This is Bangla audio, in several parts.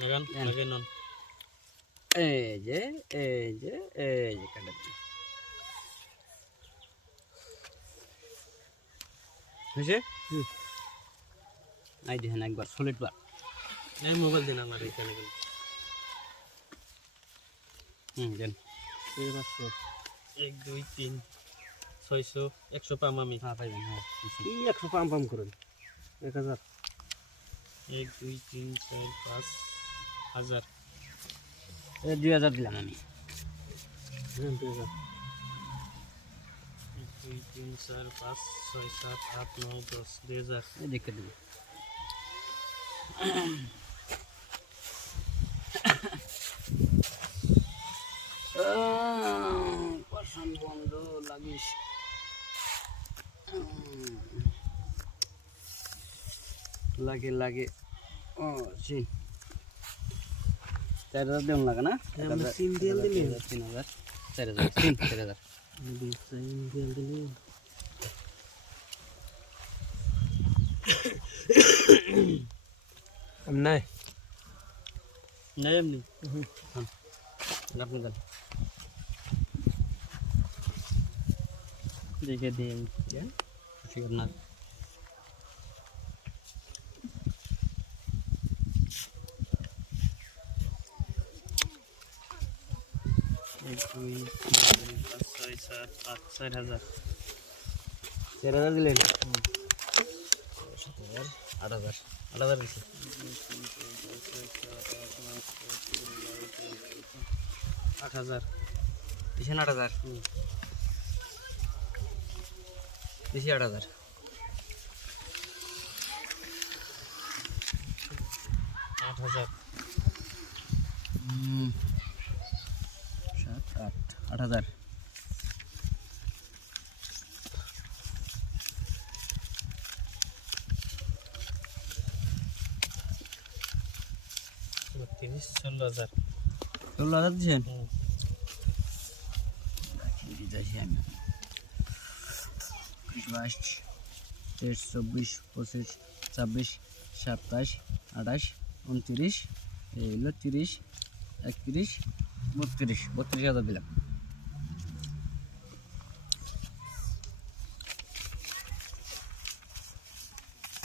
লাগান। লাগাই নন। এই যে এই যে এই যে কাটা হয়েছে? এই দেখেন একবার সলিড বার। এই মোবাইল দিন আমার এখানে। হুম দেন। এক দুই তিন ছয়শো একশো পাম আমি। হ্যাঁ পাইবেন হ্যাঁ এই একশো পাম পাম করুন। এক হাজার। এক দুই তিন চার পাঁচ হাজার। দুই হাজার দিলাম আমি। হ্যাঁ, দুই হাজার। দুই তিন চার পাঁচ ছয় সাত আট নয় দশ দুই হাজার। এই দেখে দেবো। পছন্দ বন্ধ লাগিস। লাগে লাগে। ও চিন চার হাজার দেন লাগে না হ্যাঁ, আমরা সিম দিয়ে দিলি। তিন হাজার চার হাজার তিন চার হাজার নাই নাই এমনি আপনি দেন দেখে দিন খুশি আপনার এক দুই তিন চার পাঁচ ছয় সাত আট চার হাজার চার হাজার দিলেন আট হাজার আট হাজার দিচ্ছে আট হাজার দিচ্ছেন আট হাজার দিচ্ছি আট হাজার আট হাজার সাত আট হাজার। ষোলো হাজার। ষোলো হাজার দিচ্ছেন বাইশ তেইশ চব্বিশ পঁচিশ ছাব্বিশ সাতাশ আঠাশ উনত্রিশ এই হলো তিরিশ একত্রিশ বত্রিশ বত্রিশ হাজার দিলাম।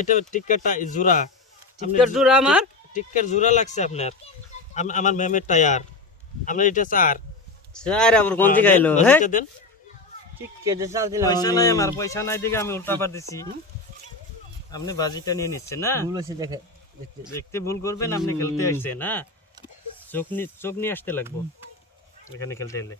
এটা টিকিটটা জোড়া। আমার? জোড়া লাগছে আপনার। আমার ম্যামের টায়ার। আপনার এটা চার। স্যার আবার কোন দিকে আইলো? হ্যাঁ দেন। টিকেটে চাল দিলাম পয়সা নাই আমার পয়সা নাই দিকে আমি উল্টা পার দিছি। আপনি বাজিটা নিয়ে নিচ্ছেন না? ভুল হয়েছে দেখে দেখতে। দেখতে ভুল করবেন আপনি খেলতে আসছেন না? চোখ নি চোখ নিয়ে আসতে লাগবো। এখানে খেলতে এলে।